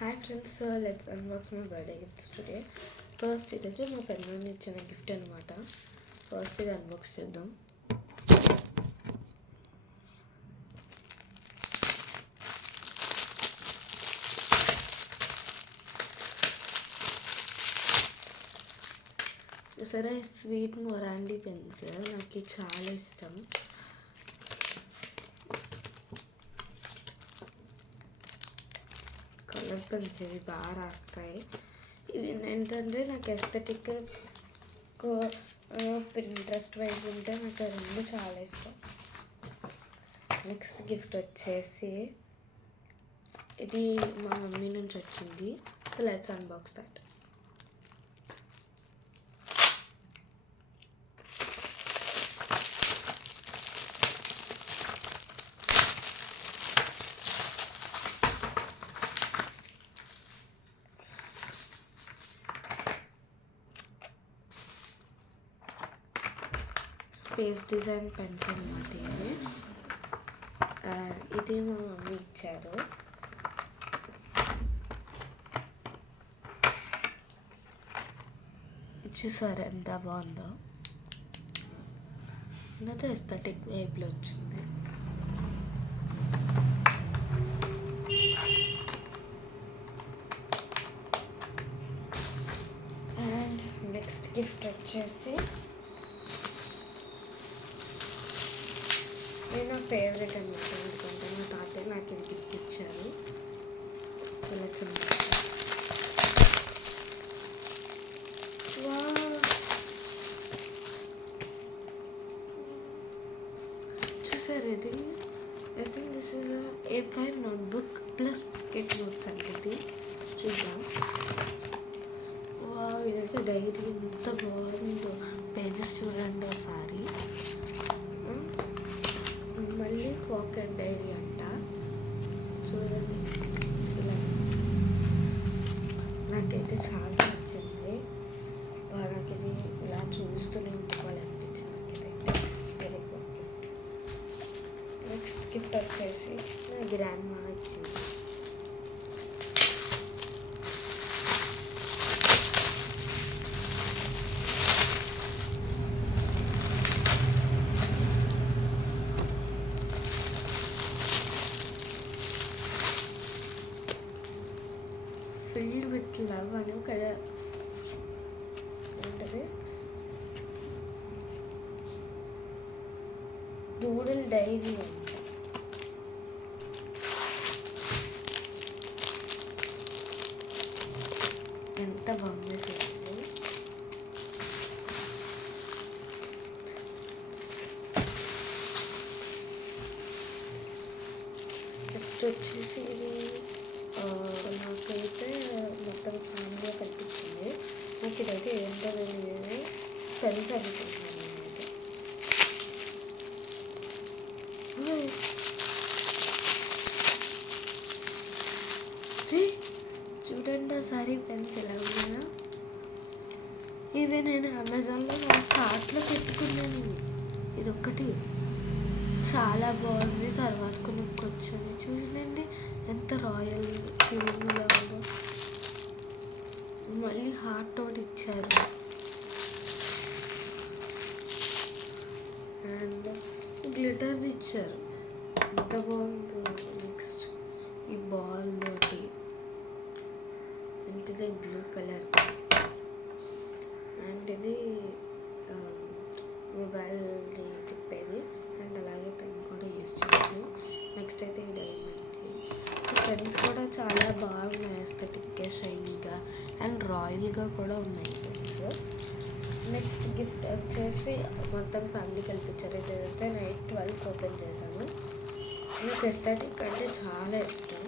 Hi friends, so let's unbox my birthday gifts today. First ఇదైతే మా పెద్దనాన్న ఇచ్చిన గిఫ్ట్ అనమాట. ఫస్ట్ ఇది అన్బాక్స్ చేద్దాం. చూసారా స్వీట్ మొరాండి పెన్స్, నాకు చాలా ఇష్టం. కలర్ పెన్స్ ఇవి బాగా రాస్తాయి. ఇవి ఏంటంటే నాకు ఎస్థెటిక్ ఇంట్రెస్ట్ వైజ్ ఉంటే నాకు రెండు చాలా ఇష్టం. నెక్స్ట్ గిఫ్ట్ వచ్చేసి ఇది మా మమ్మీ నుంచి వచ్చింది. So let's unbox that. Space design pens అనమాట ఇవి. ఇది మా మమ్మీ ఇచ్చారు. చూసారు ఎంత బాగుందో. నాతో ఎస్థెటిక్ వైబ్లో వచ్చింది. అండ్ నెక్స్ట్ గిఫ్ట్ వచ్చేసి ఇది నా ఫేవరెట్ అనమాట. ఎందుకంటే మా తాతయ్య నాకు ఇది గిఫ్ట్ ఇచ్చారు. So let's unbox. చూసారు ఇది? I think this is A5 notebook plus pocket notes అంటే ఇది. చూద్దాం. ఇదైతే డైరీ ఎంత బాగుందో. పేజెస్ చూడండి ఒకసారి. మళ్ళీ పాకెట్ డైరీ అంట. చూడండి ఇలా. నాకైతే చాలా నచ్చింది. నాకు ఇది ఇలా చూస్తూనే ఉండుకోవాలనిపించింది. నాకైతే వెరీ గుడ్. నెక్స్ట్ గిఫ్ట్ వచ్చేసి నా గ్రాండ్ మా ఇచ్చింది. ఫిల్డ్ విత్ లవ్ అని ఒక ఏంటది డూడల్ డైరీ అంట. ఎంత బాగుంది చూడండి. నెక్స్ట్ వచ్చేసి ఇది నాకైతే మొత్తం ఫ్యామిలీ కనిపించింది. నాకు ఇదైతే ఏంటో తెలియదు. ఫ్రెండ్స్ అనుకుంటున్నాను నేనైతే. చూడండి ఒకసారి పెన్స్ ఎలా ఉన్నాయో. ఇవి నేను అమెజాన్లో నా కార్ట్లో పెట్టుకున్నాను. ఇది ఒక్కటి చాలా బాగుంది. తర్వాత కొనుక్కొచ్చాను. చూడండి ఎంత రాయల్ ఫీలింగ్లో ఉందో. మళ్ళీ హార్ట్ తోటి ఇచ్చారు. అండ్ గ్లిటర్స్ ఇచ్చారు. ఎంత బాగుందో. నెక్స్ట్ ఈ బాల్ తోటి ఇంటిది బ్లూ కలర్. అండ్ ఇది మొబైల్ది తిప్పేది. అండ్ అలాగే పెన్ కూడా యూస్ చేయొచ్చు. నెక్స్ట్ అయితే ఈ డైమండ్ది. పెన్స్ కూడా చాలా బాగున్నాయి. ఎస్థెటిక్గా, షైన్గా అండ్ రాయల్గా కూడా ఉన్నాయి పెన్స్. నెక్స్ట్ గిఫ్ట్ వచ్చేసి మొత్తం ఫ్యామిలీ కల్పించారు. ఇదైతే నైట్ 12 ఓపెన్ చేశాను. నాకు ఎస్థెటిక్ అంటే చాలా ఇష్టం.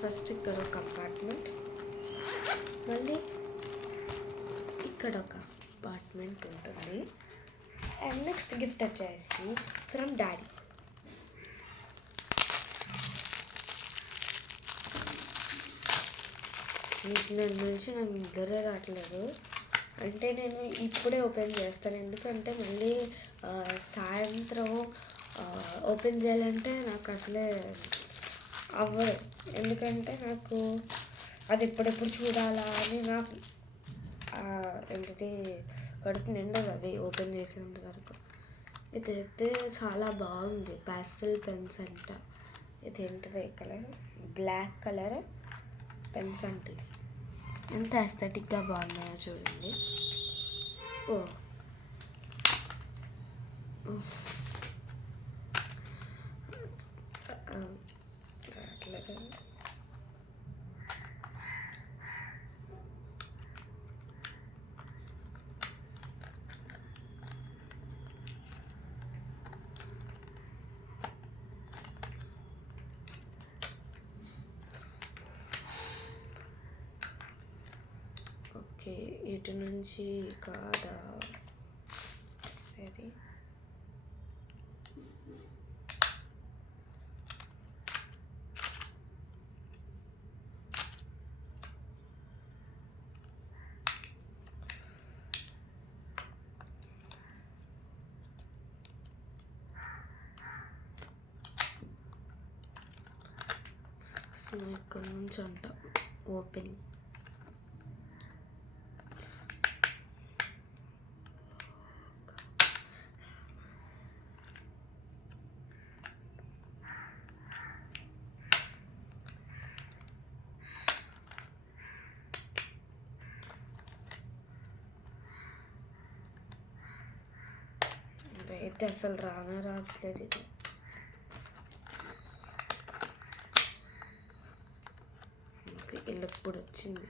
ఫస్ట్ ఇక్కడ ఒక కంపార్ట్మెంట్, మళ్ళీ ఇక్కడ ఒక కంపార్ట్మెంట్ ఉంటుంది. అండ్ నెక్స్ట్ గిఫ్ట్ వచ్చేసి ఫ్రమ్ డాడీ. నేను నుంచి నాకు నిద్రే రావట్లేదు. అంటే నేను ఇప్పుడే ఓపెన్ చేస్తాను. ఎందుకంటే మళ్ళీ సాయంత్రం ఓపెన్ చేయాలంటే నాకు అసలే అవ్వదు. ఎందుకంటే నాకు అది ఎప్పుడెప్పుడు చూడాలా అని నాకు ఏంటిది కడుపు నిండదు అది ఓపెన్ చేసేంత వరకు. ఇదైతే చాలా బాగుంది. ప్యాస్టల్ పెన్స్ అంట. ఇది ఏంటిది కలర్, బ్లాక్ కలర్ పెన్స్ అంటే ఎంత ఎస్థెటిక్గా బాగున్నాయో చూడండి. ఓ రావట్లేదు. ఓకే, ఇటు నుంచి కాదా ఇది? సో ఇక్కడ నుంచి అంట ఓపెనింగ్. అయితే అసలు రావట్లేదు ఇది. ఎప్పుడు వచ్చింది.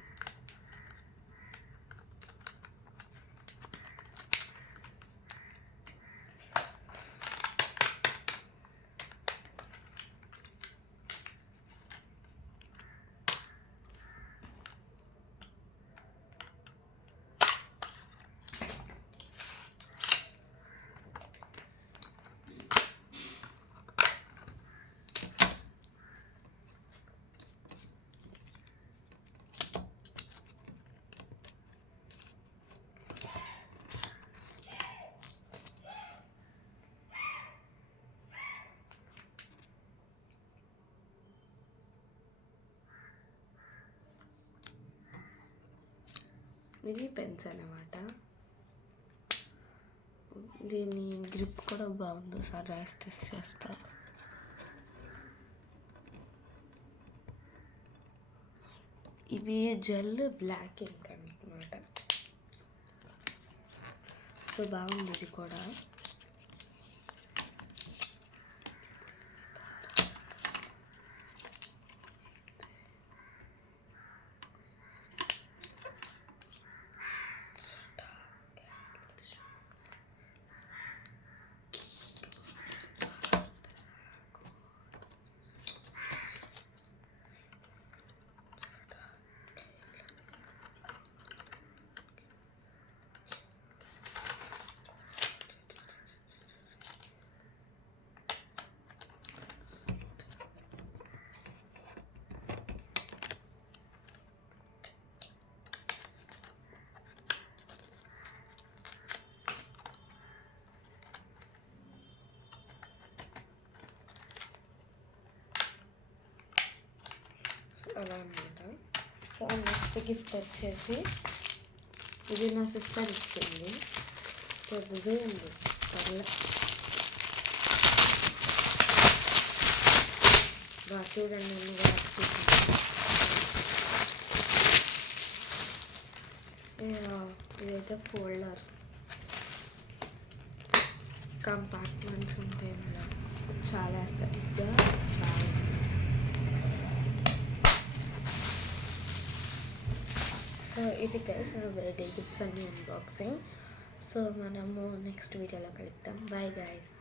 ఇది పెన్స్ అన్నమాట. దీని గ్రిప్ కూడా బాగుంది. సార్ ర్యాష్ టెస్ట్ చేస్తారు. ఇవి జెల్ బ్లాక్ ఇంక్ అన్నమాట. సో బాగుంది ఇది కూడా. అలా అనమాట. సో నెక్స్ట్ గిఫ్ట్ వచ్చేసి ఇది నా సిస్టర్ ఇచ్చింది. పెద్దది ఉంది పర్లే. చూడండి నేను ర్యాప్ చేసింది. ఇదైతే ఫోల్డర్, కంపార్ట్మెంట్స్ ఉంటాయి ఇందులో. చాలా ఎస్థెటిక్గా బాగుంది. సో ఇది గైస్ నా బర్త్డే గిఫ్ట్స్ అన్ని అన్బాక్సింగ్. సో మనము నెక్స్ట్ వీడియోలో కలుద్దాం. Bye guys.